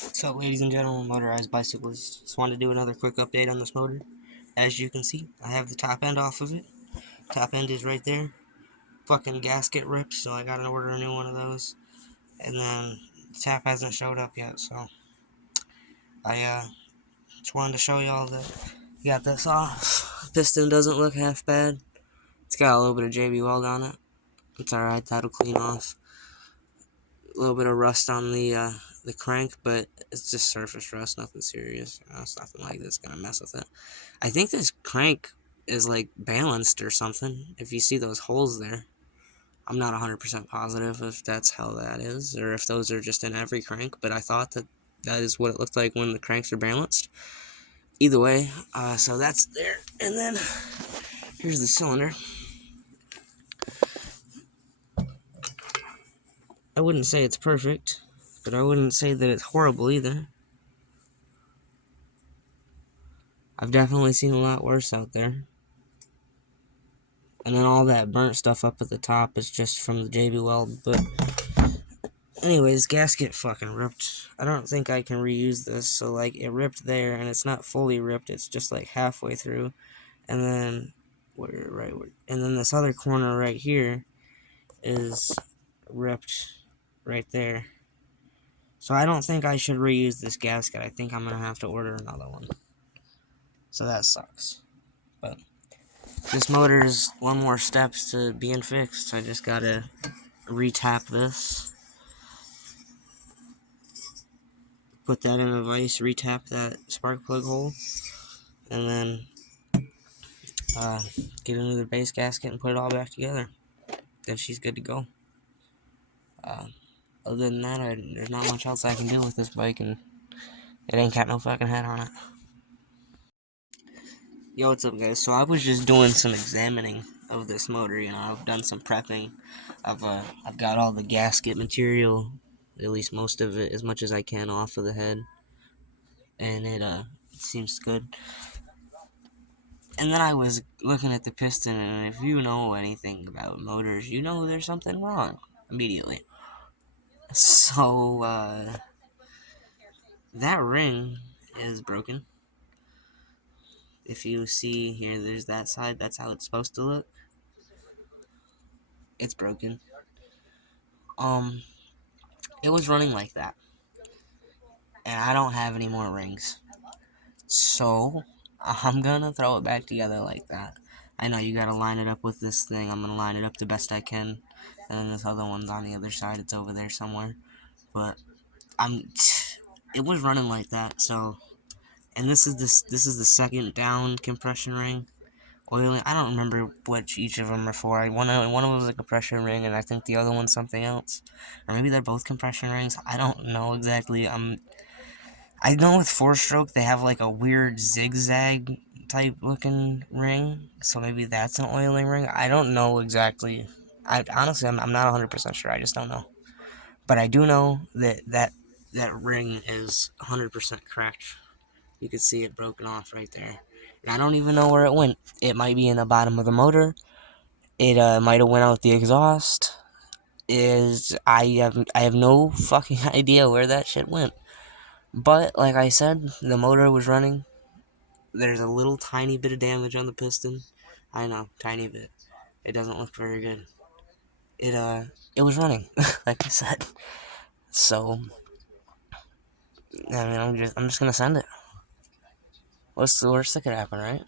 What's up, ladies and gentlemen, motorized bicyclists? Just wanted to do another quick update on this motor. As you can see, I have the top end off of it. Top end is right there. Fucking gasket ripped, so I gotta order a new one of those. And then the tap hasn't showed up yet, so I just wanted to show y'all that I got this off. Piston doesn't look half bad. It's got a little bit of JB weld on it. It's alright, that'll clean off. A little bit of rust on the crank, but it's just surface rust, nothing serious. It's nothing like that's gonna mess with it. I think this crank is like balanced or something. If you see those holes there, I'm not 100% positive if that's how that is, or if those are just in every crank. But I thought that is what it looked like when the cranks are balanced. Either way, so that's there, and then here's the cylinder. I wouldn't say it's perfect, but I wouldn't say that it's horrible either. I've definitely seen a lot worse out there. And then all that burnt stuff up at the top is just from the JB Weld. But anyways, gasket fucking ripped. I don't think I can reuse this. So like it ripped there, and it's not fully ripped. It's just like halfway through. And then and then this other corner right here is ripped right there. So I don't think I should reuse this gasket. I think I'm gonna have to order another one. So that sucks. But this motor is one more steps to being fixed. I just gotta retap this, put that in a vise, retap that spark plug hole, and then get another base gasket and put it all back together. Then she's good to go. Other than that, there's not much else I can do with this bike, and it ain't got no fucking head on it. Yo, what's up, guys? So I was just doing some examining of this motor. I've done some prepping. I've got all the gasket material, at least most of it, as much as I can, off of the head, and it seems good. And then I was looking at the piston, and if you know anything about motors, you know there's something wrong immediately. So that ring is broken. If you see here, there's that side. That's how it's supposed to look. It's broken. It was running like that, and I don't have any more rings, so I'm gonna throw it back together like that. I know you gotta line it up with this thing. I'm gonna line it up the best I can, and then this other one's on the other side. It's over there somewhere, but it was running like that. So, and this is the second down compression ring. Oiling. I don't remember which each of them are for. One of them was a compression ring, and I think the other one's something else. Or maybe they're both compression rings. I don't know exactly. I know with 4-stroke they have like a weird zigzag type looking ring, so maybe that's an oiling ring. I don't know exactly. Honestly, I'm not 100% sure. I just don't know. But I do know that ring is 100% cracked. You could see it broken off right there. And I don't even know where it went. It might be in the bottom of the motor. It might have went out the exhaust. I have no fucking idea where that shit went. But like I said, the motor was running. There's a little tiny bit of damage on the piston. I know, tiny bit. It doesn't look very good. It was running, like I said. So I mean, I'm just gonna send it. What's the worst that could happen, right?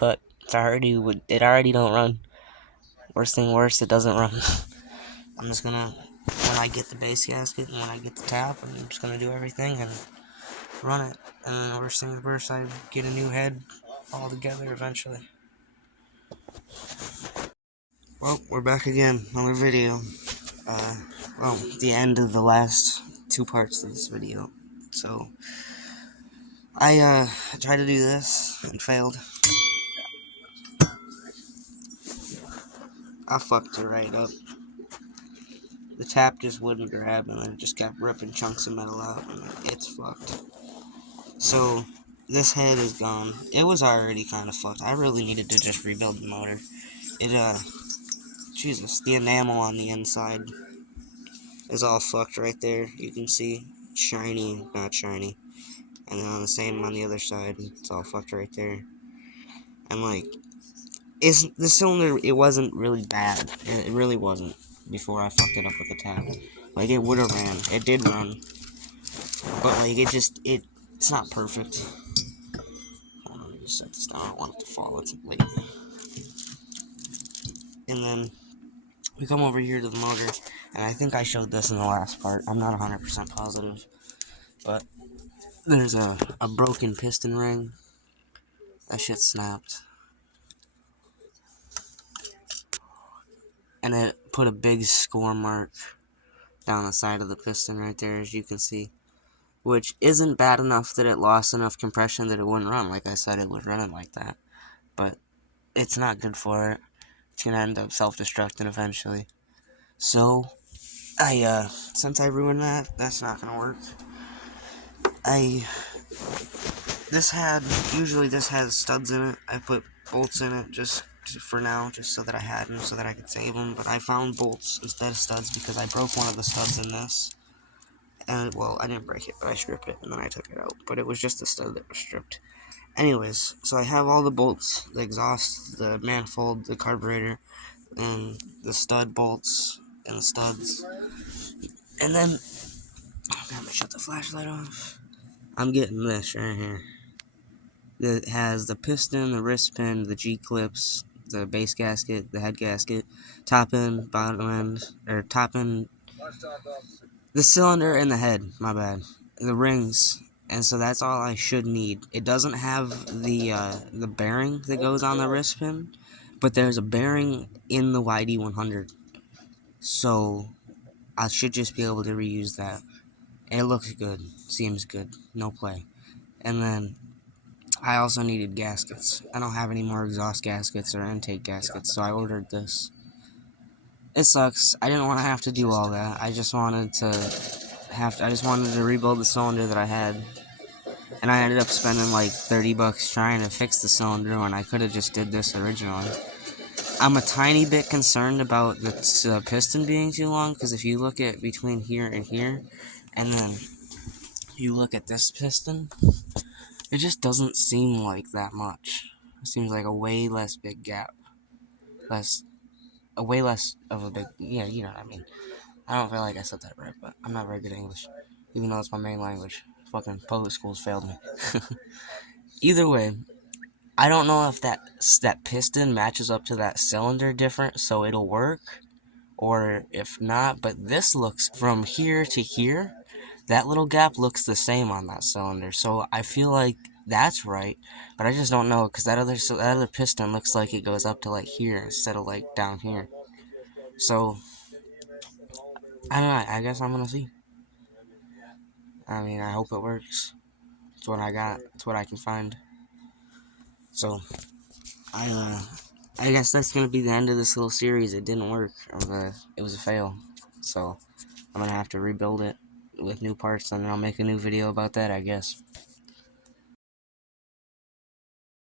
But it already don't run. Worst thing worse, it doesn't run. I'm just gonna, when I get the base gasket and when I get the tap, I'm just gonna do everything and run it. And then worst thing worse, I get a new head all together eventually. Well, we're back again, another video. Well, the end of the last 2 parts of this video. So, I tried to do this and failed. I fucked it right up. The tap just wouldn't grab, and then it just kept ripping chunks of metal out, and it's fucked. So, this head is gone. It was already kind of fucked. I really needed to just rebuild the motor. Jesus, the enamel on the inside is all fucked right there. You can see shiny, not shiny. And then on the same on the other side, it's all fucked right there. And like, the cylinder, it wasn't really bad. It really wasn't before I fucked it up with the tap. Like, it would have ran. It did run. But like, it's not perfect. Hold on, let me just set this down. I don't want it to fall. It's late. And then we come over here to the motor, and I think I showed this in the last part. I'm not 100% positive, but there's a broken piston ring. That shit snapped. And it put a big score mark down the side of the piston right there, as you can see. Which isn't bad enough that it lost enough compression that it wouldn't run. Like I said, it was running like that. But it's not good for it. It's gonna end up self-destructing eventually. So, since I ruined that, that's not gonna work. Usually this has studs in it. I put bolts in it just for now, just so that I had them, so that I could save them. But I found bolts instead of studs because I broke one of the studs in this. And, well, I didn't break it, but I stripped it, and then I took it out. But it was just the stud that was stripped. Anyways, so I have all the bolts, the exhaust, the manifold, the carburetor, and the stud bolts, and the studs. And then, I'm gonna shut the flashlight off. I'm getting this right here. It has the piston, the wrist pin, the G-clips, the base gasket, the head gasket, top end, bottom end, or top end, the cylinder and the head, my bad, the rings, and so that's all I should need. It doesn't have the bearing that goes on the wrist pin, but there's a bearing in the YD100, so I should just be able to reuse that. And it looks good, seems good, no play. And then I also needed gaskets. I don't have any more exhaust gaskets or intake gaskets, so I ordered this. It sucks. I didn't want to have to do all that. I just wanted to rebuild the cylinder that I had. And I ended up spending like $30 trying to fix the cylinder when I could have just did this originally. I'm a tiny bit concerned about the piston being too long, because if you look at between here and here, and then you look at this piston, it just doesn't seem like that much. It seems like a way less big gap. Way less of a big, yeah, you know what I mean. I don't feel like I said that right, but I'm not very good at English, even though it's my main language. Fucking public schools failed me. Either way, I don't know if that piston matches up to that cylinder different, so it'll work, or if not, but this looks, from here to here, that little gap looks the same on that cylinder, so I feel like that's right, but I just don't know, because that other piston looks like it goes up to like here instead of like down here. So I don't know, I guess I'm gonna see. I mean, I hope it works. It's what I got. It's what I can find. So I guess that's gonna be the end of this little series. It didn't work. It was a fail. So I'm gonna have to rebuild it with new parts, and then I'll make a new video about that, I guess.